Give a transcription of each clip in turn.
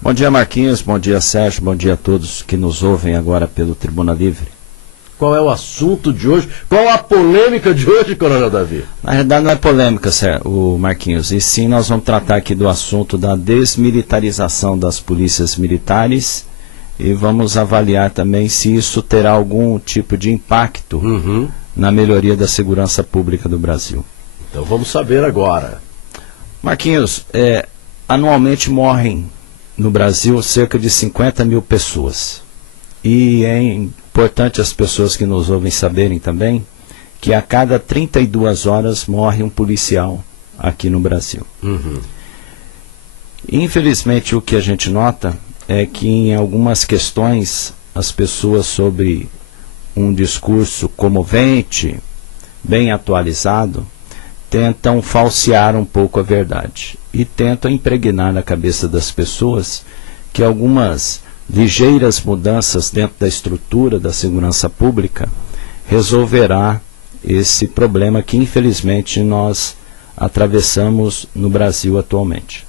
Bom dia, Marquinhos, bom dia, Sérgio, bom dia a todos que nos ouvem agora pelo Tribuna Livre. Qual é o assunto de hoje? Qual a polêmica de hoje, Coronel Davi? Na verdade não é polêmica, o Marquinhos, e sim nós vamos tratar aqui do assunto da desmilitarização das polícias militares e vamos avaliar também se isso terá algum tipo de impacto na melhoria da segurança pública do Brasil. Então vamos saber agora. Marquinhos, anualmente morrem no Brasil cerca de 50 mil pessoas. E é importante as pessoas que nos ouvem saberem também que a cada 32 horas morre um policial aqui no Brasil. Infelizmente, o que a gente nota é que em algumas questões as pessoas, sobre um discurso comovente, bem atualizado, tentam falsear um pouco a verdade e tentam impregnar na cabeça das pessoas que algumas ligeiras mudanças dentro da estrutura da segurança pública resolverá esse problema que infelizmente nós atravessamos no Brasil atualmente.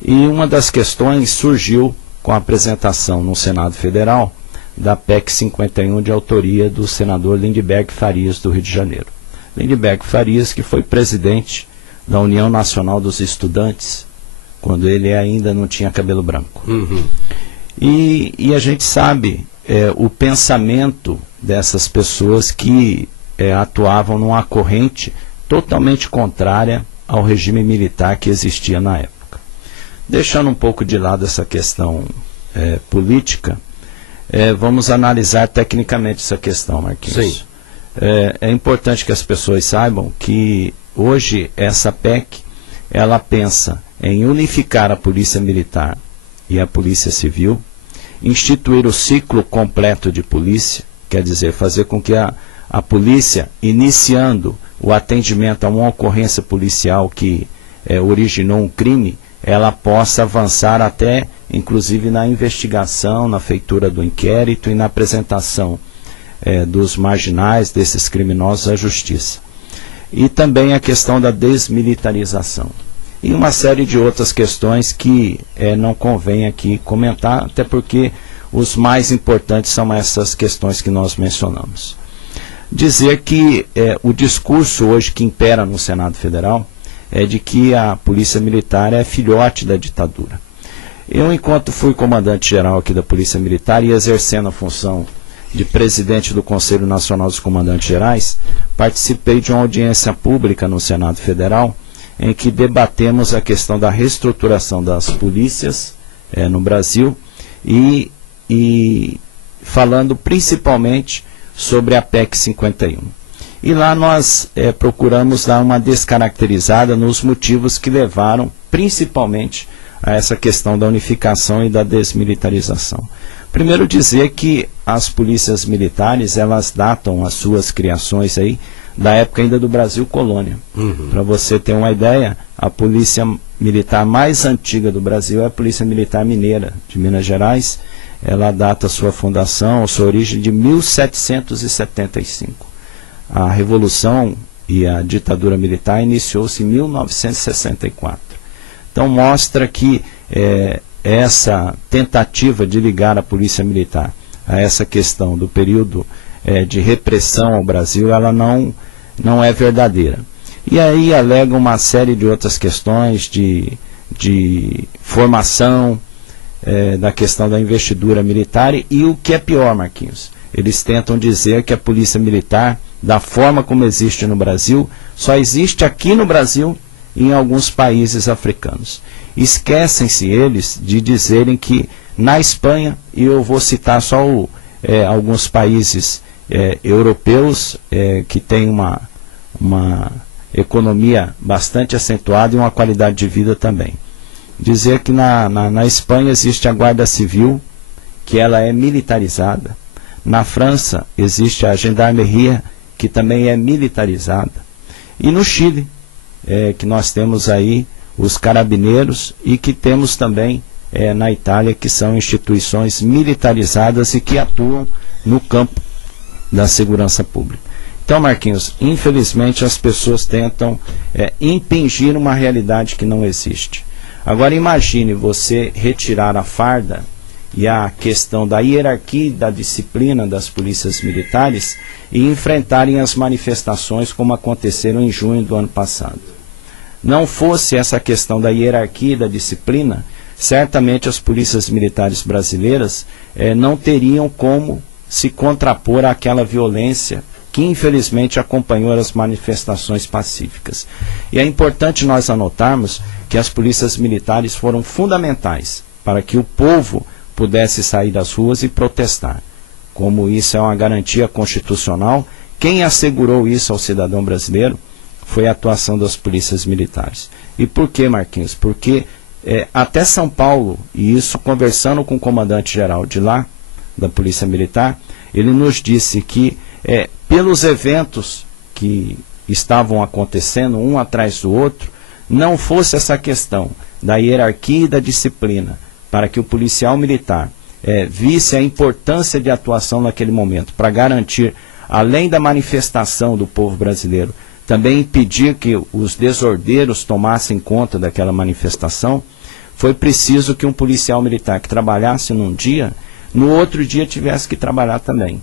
E uma das questões surgiu com a apresentação no Senado Federal da PEC 51 de autoria do senador Lindenberg Farias do Rio de Janeiro. Lindenberg Farias, que foi presidente da União Nacional dos Estudantes, quando ele ainda não tinha cabelo branco. E a gente sabe o pensamento dessas pessoas que atuavam numa corrente totalmente contrária ao regime militar que existia na época. Deixando um pouco de lado essa questão política, vamos analisar tecnicamente essa questão, Marquinhos. Sim. É importante que as pessoas saibam que hoje essa PEC, ela pensa em unificar a Polícia Militar e a Polícia Civil, instituir o ciclo completo de polícia, quer dizer, fazer com que a polícia, iniciando o atendimento a uma ocorrência policial que originou um crime, ela possa avançar até, inclusive, na investigação, na feitura do inquérito e na apresentação dos marginais, desses criminosos, à justiça. E também a questão da desmilitarização. E uma série de outras questões que não convém aqui comentar, até porque os mais importantes são essas questões que nós mencionamos. Dizer que o discurso hoje que impera no Senado Federal é de que a Polícia Militar é filhote da ditadura. Eu, enquanto fui comandante-geral aqui da Polícia Militar e exercendo a função de presidente do Conselho Nacional dos Comandantes Gerais, participei de uma audiência pública no Senado Federal em que debatemos a questão da reestruturação das polícias no Brasil e falando principalmente sobre a PEC 51. E lá nós procuramos dar uma descaracterizada nos motivos que levaram principalmente a essa questão da unificação e da desmilitarização. Primeiro dizer que as polícias militares, elas datam as suas criações aí da época ainda do Brasil colônia. Para você ter uma ideia, a polícia militar mais antiga do Brasil é a Polícia Militar Mineira, de Minas Gerais. Ela data a sua fundação, a sua origem de 1775. A Revolução e a ditadura militar iniciou-se em 1964. Então mostra que essa tentativa de ligar a polícia militar a essa questão do período de repressão ao Brasil, ela não é verdadeira. E aí alega uma série de outras questões de formação, da questão da investidura militar e o que é pior, Marquinhos, eles tentam dizer que a polícia militar, da forma como existe no Brasil, só existe aqui no Brasil e em alguns países africanos. Esquecem-se eles de dizerem que na Espanha, e eu vou citar só alguns países europeus que têm uma economia bastante acentuada e uma qualidade de vida também. Dizer que na Espanha existe a Guarda Civil, que ela é militarizada. Na França existe a Gendarmeria, que também é militarizada. E no Chile, que nós temos aí os carabineiros e que temos também na Itália, que são instituições militarizadas e que atuam no campo da segurança pública. Então, Marquinhos, infelizmente as pessoas tentam impingir uma realidade que não existe. Agora imagine você retirar a farda e a questão da hierarquia e da disciplina das polícias militares e enfrentarem as manifestações como aconteceram em junho do ano passado. Não fosse essa questão da hierarquia e da disciplina, certamente as polícias militares brasileiras não teriam como se contrapor àquela violência que infelizmente acompanhou as manifestações pacíficas. E é importante nós anotarmos que as polícias militares foram fundamentais para que o povo pudesse sair das ruas e protestar. Como isso é uma garantia constitucional, quem assegurou isso ao cidadão brasileiro foi a atuação das polícias militares. E por que, Marquinhos? Porque até São Paulo, e isso conversando com o comandante-geral de lá, da Polícia Militar, ele nos disse que pelos eventos que estavam acontecendo um atrás do outro, não fosse essa questão da hierarquia e da disciplina, para que o policial militar visse a importância de atuação naquele momento, para garantir, além da manifestação do povo brasileiro, também impedir que os desordeiros tomassem conta daquela manifestação, foi preciso que um policial militar que trabalhasse num dia, no outro dia tivesse que trabalhar também.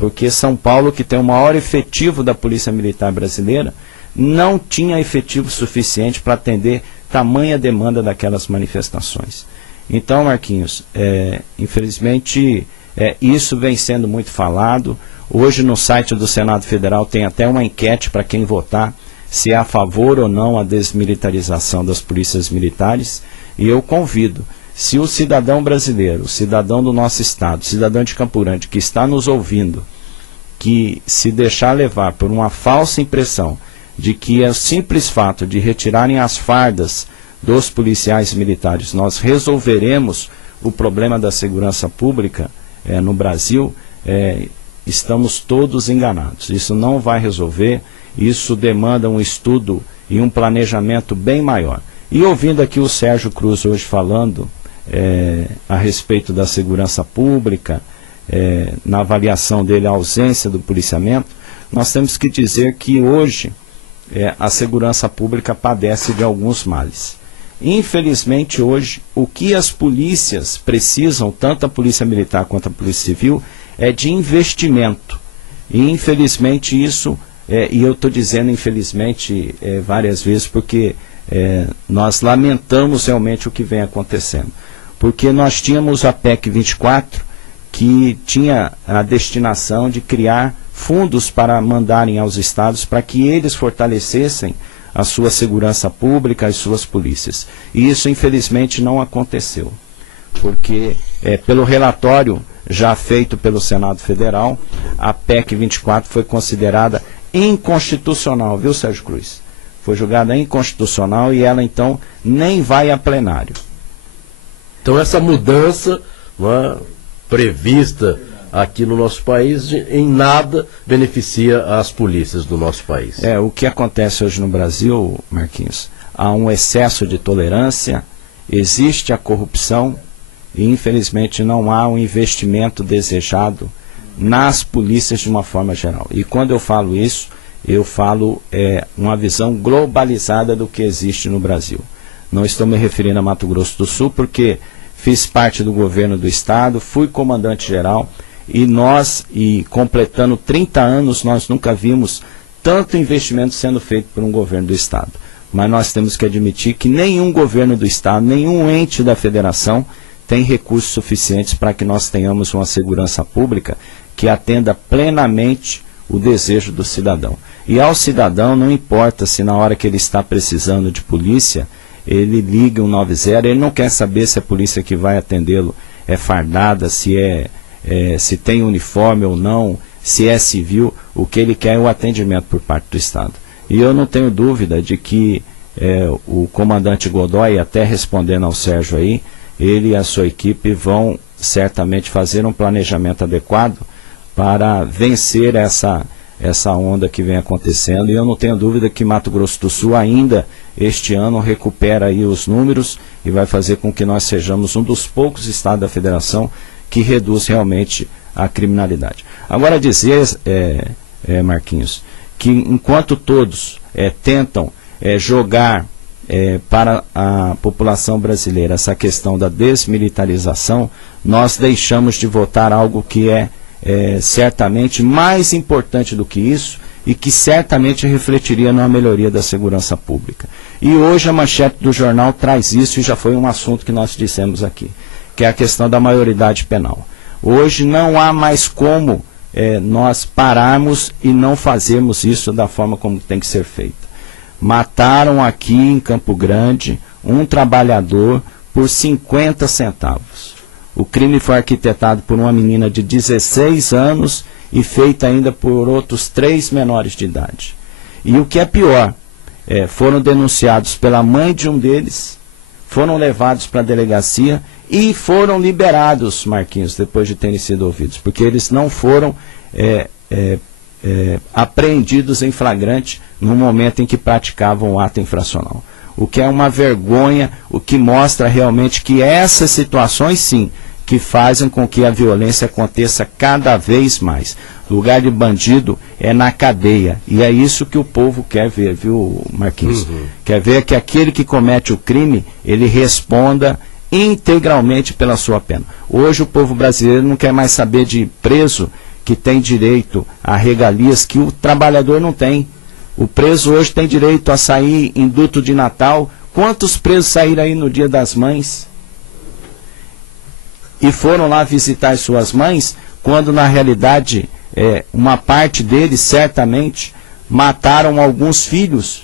Porque São Paulo, que tem o maior efetivo da Polícia Militar brasileira, não tinha efetivo suficiente para atender tamanha demanda daquelas manifestações. Então, Marquinhos, infelizmente, isso vem sendo muito falado. Hoje no site do Senado Federal tem até uma enquete para quem votar, se é a favor ou não a desmilitarização das polícias militares. E eu convido, se o cidadão brasileiro, o cidadão do nosso estado, o cidadão de Campo Grande, que está nos ouvindo, que se deixar levar por uma falsa impressão de que é o simples fato de retirarem as fardas dos policiais militares, nós resolveremos o problema da segurança pública no Brasil, estamos todos enganados. Isso não vai resolver, isso demanda um estudo e um planejamento bem maior. E ouvindo aqui o Sérgio Cruz hoje falando a respeito da segurança pública, na avaliação dele a ausência do policiamento, nós temos que dizer que hoje a segurança pública padece de alguns males. Infelizmente hoje, o que as polícias precisam, tanto a polícia militar quanto a polícia civil, é de investimento. E infelizmente isso, e eu estou dizendo infelizmente várias vezes porque nós lamentamos realmente o que vem acontecendo. Porque nós tínhamos a PEC 24, que tinha a destinação de criar fundos para mandarem aos estados para que eles fortalecessem a sua segurança pública, as suas polícias. E isso infelizmente não aconteceu. Porque pelo relatório já feito pelo Senado Federal, a PEC 24 foi considerada inconstitucional, viu, Sérgio Cruz? Foi julgada inconstitucional e ela então nem vai a plenário. Então essa mudança prevista aqui no nosso país em nada beneficia as polícias do nosso país. O que acontece hoje no Brasil, Marquinhos, há um excesso de tolerância, existe a corrupção e infelizmente não há um investimento desejado nas polícias de uma forma geral. E quando eu falo isso, eu falo uma visão globalizada do que existe no Brasil. Não estou me referindo a Mato Grosso do Sul, porque fiz parte do governo do estado, fui comandante-geral, e completando 30 anos, nós nunca vimos tanto investimento sendo feito por um governo do estado. Mas nós temos que admitir que nenhum governo do estado, nenhum ente da federação tem recursos suficientes para que nós tenhamos uma segurança pública que atenda plenamente o desejo do cidadão. E ao cidadão não importa se na hora que ele está precisando de polícia, ele liga 190, ele não quer saber se a polícia que vai atendê-lo é fardada, se tem uniforme ou não, se é civil. O que ele quer é o atendimento por parte do Estado. E eu não tenho dúvida de que o comandante Godoy, até respondendo ao Sérgio aí, ele e a sua equipe vão certamente fazer um planejamento adequado para vencer essa onda que vem acontecendo. E eu não tenho dúvida que Mato Grosso do Sul ainda este ano recupera aí os números e vai fazer com que nós sejamos um dos poucos estados da federação que reduz realmente a criminalidade. Agora dizer, Marquinhos, que enquanto todos tentam jogar para a população brasileira essa questão da desmilitarização, nós deixamos de votar algo que é certamente mais importante do que isso e que certamente refletiria numa melhoria da segurança pública. E hoje a manchete do jornal traz isso, e já foi um assunto que nós dissemos aqui, que é a questão da maioridade penal. Hoje não há mais como nós pararmos e não fazermos isso da forma como tem que ser feita. Mataram aqui em Campo Grande um trabalhador por 50 centavos. O crime foi arquitetado por uma menina de 16 anos e feita ainda por outros 3 menores de idade. E o que é pior, foram denunciados pela mãe de um deles, foram levados para a delegacia e foram liberados, Marquinhos, depois de terem sido ouvidos, porque eles não foram apreendidos em flagrante no momento em que praticavam o ato infracional. O que é uma vergonha, o que mostra realmente que essas situações, sim, que fazem com que a violência aconteça cada vez mais. Lugar de bandido é na cadeia, e é isso que o povo quer ver, viu, Marquinhos? Quer ver que aquele que comete o crime, ele responda integralmente pela sua pena. Hoje o povo brasileiro não quer mais saber de preso que tem direito a regalias que o trabalhador não tem. O preso hoje tem direito a sair em duto de Natal. Quantos presos saíram aí no Dia das Mães? E foram lá visitar as suas mães, quando na realidade uma parte deles certamente mataram alguns filhos.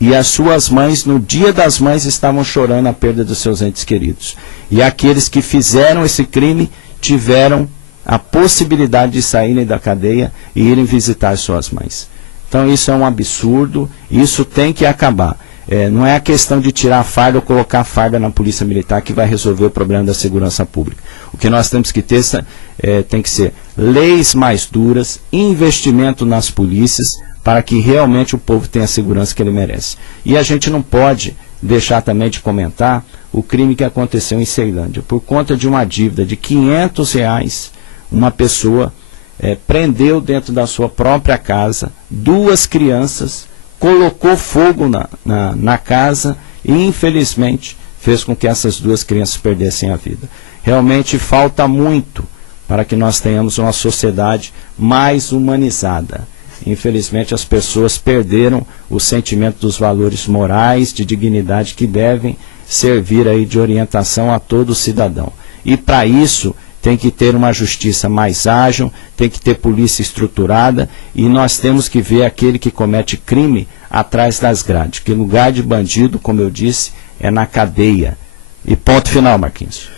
E as suas mães, no Dia das Mães, estavam chorando a perda dos seus entes queridos. E aqueles que fizeram esse crime tiveram a possibilidade de saírem da cadeia e irem visitar as suas mães. Então isso é um absurdo, isso tem que acabar. Não é a questão de tirar a farda ou colocar a farda na polícia militar que vai resolver o problema da segurança pública. O que nós temos que ter tem que ser leis mais duras, investimento nas polícias, para que realmente o povo tenha a segurança que ele merece. E a gente não pode deixar também de comentar o crime que aconteceu em Ceilândia. Por conta de uma dívida de R$500, uma pessoa prendeu dentro da sua própria casa 2 crianças, colocou fogo na casa e, infelizmente, fez com que essas 2 crianças perdessem a vida. Realmente falta muito para que nós tenhamos uma sociedade mais humanizada. Infelizmente, as pessoas perderam o sentimento dos valores morais, de dignidade, que devem servir aí de orientação a todo cidadão. E para isso tem que ter uma justiça mais ágil, tem que ter polícia estruturada, e nós temos que ver aquele que comete crime atrás das grades, que lugar de bandido, como eu disse, é na cadeia. E ponto final, Marquinhos.